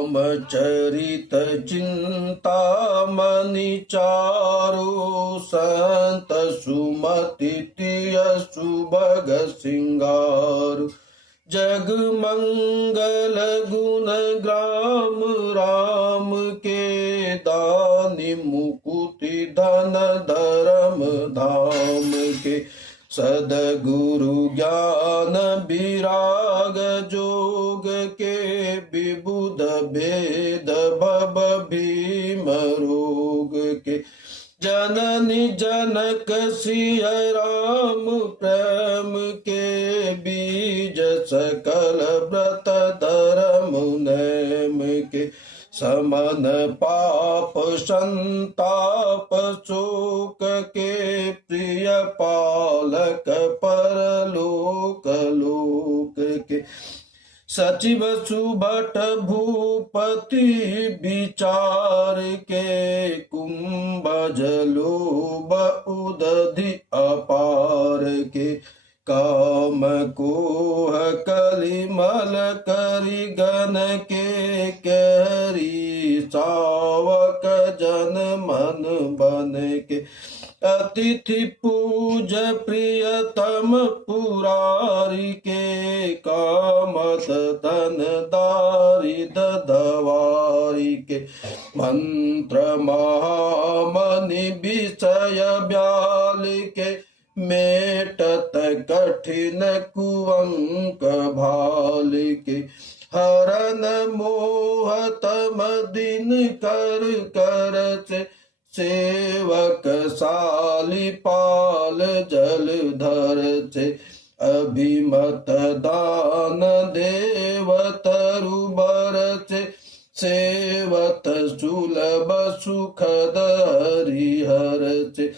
रामचरित चिंतामणि चारु संत सुमति तिय सुभग सिंगार जग मंगल गुण ग्राम राम के दानि मुकुति धन धर्म धाम के सदगुरु ज्ञान विराग जोग के विबुध भेद भव भीम रोग के जननी जनक सिय राम प्रेम के बीज सकल व्रत धर्म नेम के समन पाप संताप शोक के प्रिय पालक परलोक लोक के सचिव सुभट भूपति विचार के कुंभज लोभ उदधि अपार के काम कोह कलिमल करि गण के कहरी सावक जन मन बन के अतिथि पूज प्रियतम पुरारी के कामत धन दारिद दवारी के मंत्र महामणि विषय ब्याल के मेटत कठिन कुअंक भाल के हरन मोहतम दिन कर कर से सेवक साली पाल जलधर से अभिमत दान देव तरुबर से सेवत सुलभ सुखद हरिहर से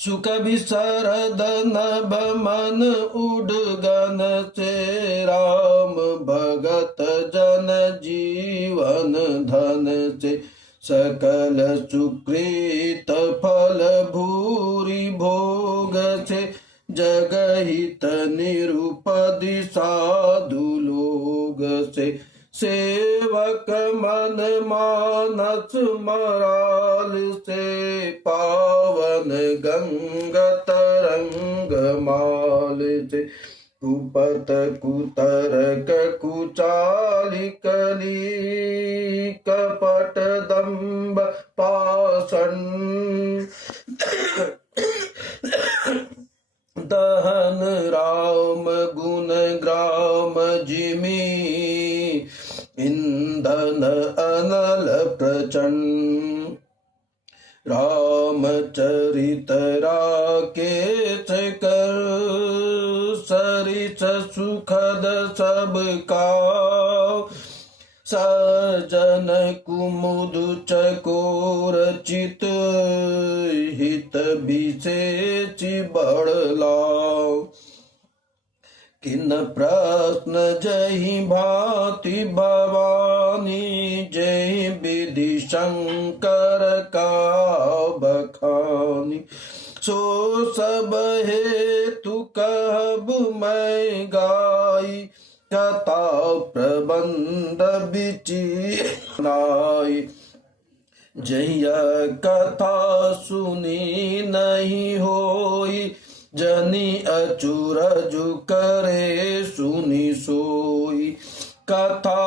सुख विशरद नभ मन उडगन से राम भगत जन जीवन धन से सकल सुकृत फल भूरि भोग से जगहित निरुपदि साधु लोग से सेवक मन मानस मराल से पावन गंग तरंग माल से कुपत कुतरक कुचाली कली कपट दंभ पाषण दहन राम गुण ग्राम जिमी इंधन अनल प्रचंड रामचरित राकेश कर सरिस सुखद सब का सजन कुमुद चकोर चित हित विशेष बड़लाओ किन प्रश्न जहि भांति भवानी जय विधि शंकर का बखानी सो सब हेतु कहब मैं गाई कथा प्रबंध विचिनाई जय कथा सुनी नहीं होई जनि अचुरजु करे सुनि सोई कथा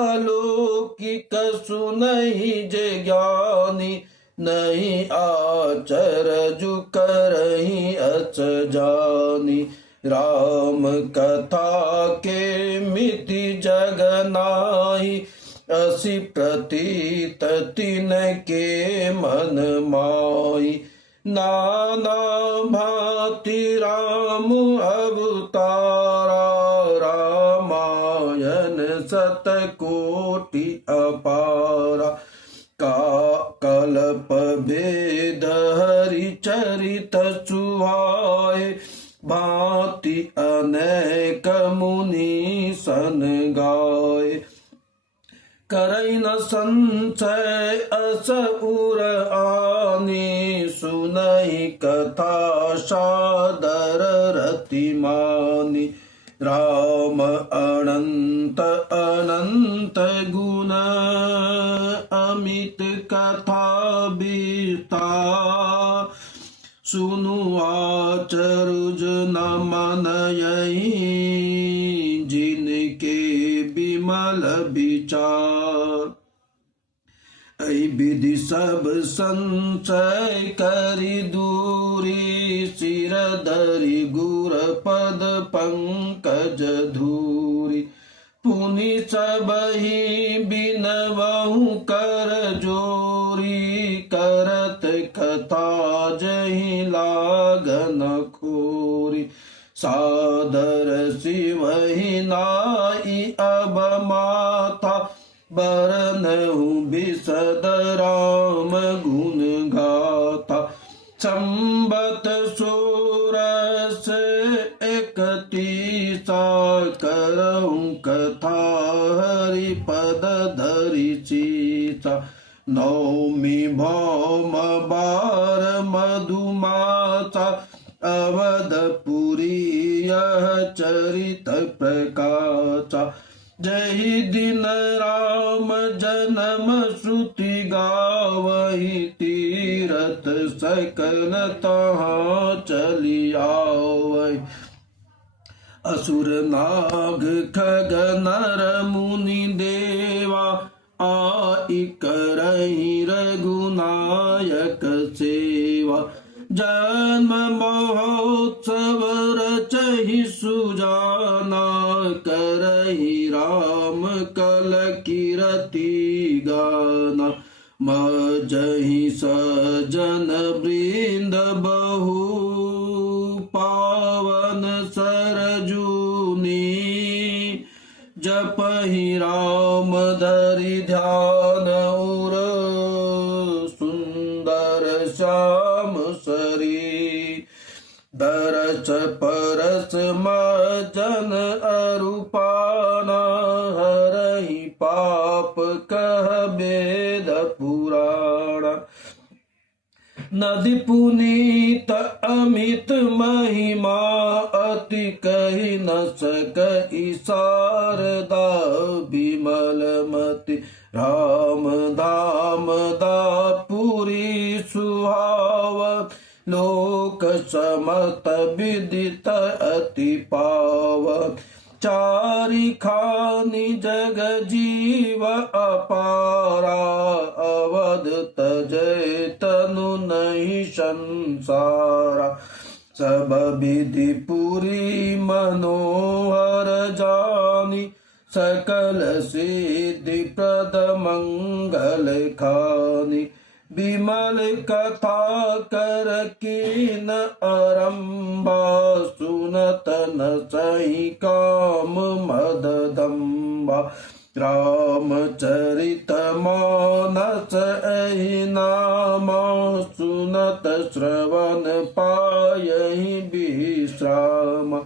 अलौकिक सुनहि जे ज्ञानी नहीं आचरजु करहि अच जानी राम कथा के मिति जग नाहि असि प्रतीत तिन के मन माई नाना भांति राम अवतारा रामायण सतकोटि अपारा का कल्प भेद हरि चरित सुहाए भांति अनेक मुनि सन गाए करई न संशय अस उर आनी सुनई कथा सादर रति मानी राम अनंत अनंत गुण अमित कथा विस्तार सुनु आचरुज न मन यही जिनके विमल विचार ऐ विधि सब संचय करि दूरी सिर धरि गुर पद पंकज धूरी पुनि सबहि बिनवहु कर जोरी करत कथा जहि लागन खोरी सादर शिवहि नाई अब माथा बरनहु बिसद राम गुण गाथा संबत सोरस 31 करहु कथा हरि पद धरि चीता नौमी भौम बार मधुमासा अवधपुरी यह चरित प्रकाशा जय दिन राम जन्म श्रुति गावहि तीरथ सकल तहाँ चली आवै असुर नाग खग नर मुनि देवा आई करहि रघुनायक सेवा जन्म महोत्सव रचहि सुजाना करहि राम कल कीरति गाना मजहि सजन वृंद बहु पावन सरजूनी जपहि राम धरि ध्यान उर सुंदर श्याम सरी दरस परस मजन अरूपाना हरहि पाप कह वेद पुराण नदि पुनीत अमित महिमा अति कहि न सकहि शारदा विमल मति राम धाम दापुरी सुहावन लोक समत विदित अति पावन चारि खानि जग जीव अपारा अवध तजय तनु नहीं संसारा सब विधि पुरी मनोहर जानी सकल सिद्धि प्रद मंगल खानी विमल कथा कर कीन आरंभा सुनत न सही काम मद दम्बा रामचरित मानस एहि नामा सुनत श्रवण पायहि विश्राम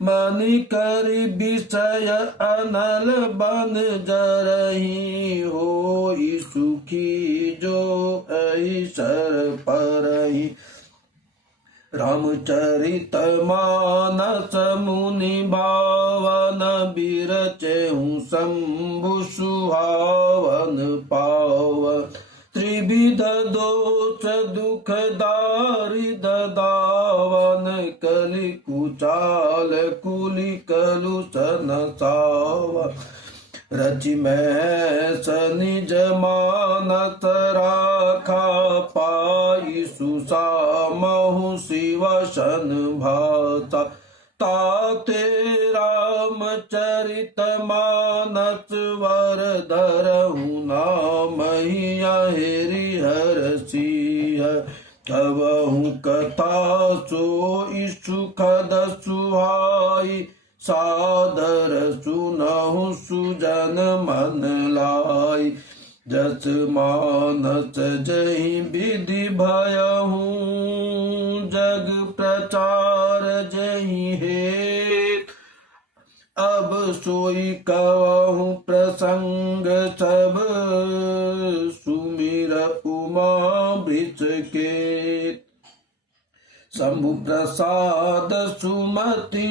मनि करि विषय अनल बन जरहि होई सुखी जो ऐसर परहि रामचरित मानस मुनि भावन बिरचहु शंभु सुहावन पावन त्रिविध दोष दुख दारिद दावन कलि कुचाल कुलि कलुषन सावन रचि महेश निज मानस राखा पाई सुसामहु शिवसन भाषा ताते रामचरित मानस वर धरहु नाम हरि हर सिंह कबहु कथा सोई सुखद सुहाई सादर सुनहु सुजन मन लाई जस मानस जहि विधि भयहु जग प्रचार जहि हेत अब सोई कहूँ प्रसंग सब सुमिर उमा वृष के शंभु प्रसाद सुमति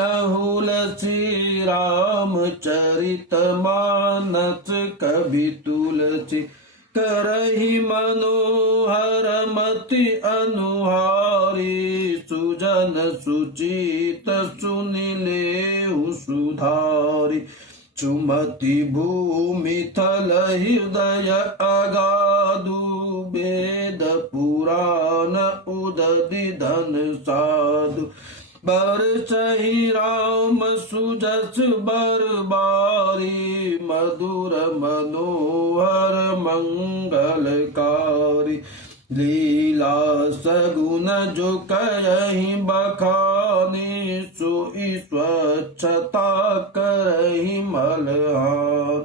अहुल श्री रामचरित मानस कवि तुलसी करहि मनोहर मति अनुहारी सुजन सुचित सुनिलेहु सुधारी सुमति भूमि थल हृदय अगाधु वेद पुराण उदधि धन साधु बरसहि राम सुजस बरबारी मधुर मनोहर मंगलकारी लीला सगुन जो करहि बखानी सोई स्वच्छता करहि मलहान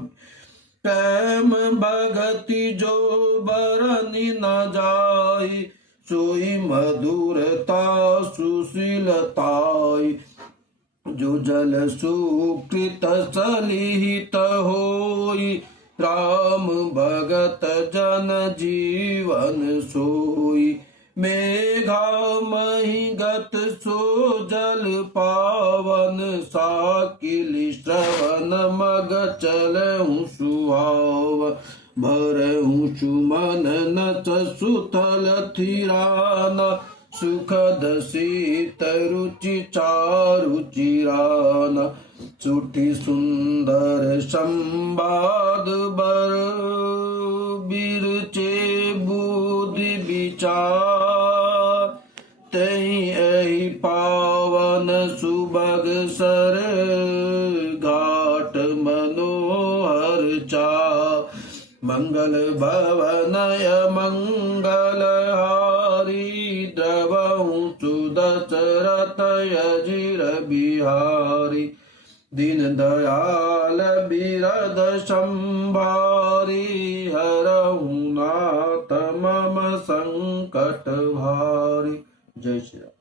प्रेम भगति जो बरनि न जाई सोई मधुरता सुशीलताई जो जल सुकृत सलिहित होई राम भगत जन जीवन सोई मेघा मही गत सो जल पावन साकिल श्रवण मग चलहु सुहाव भरहु सुमन नच सुथल थिराना सुखद शीत रुचि चारु चिराना सुठी सुंदर संवाद बर बिरचे बुद्धि विचार तहि एहि पावन सुभग सर घाट मनोहर चा मंगल भवनय मंगल हारी द्रवहु सुदशरथ अजिर बिहारी दीन दयाल बिरद संभारी हरहु नाथ मम संकट भारी। जय श्री राम।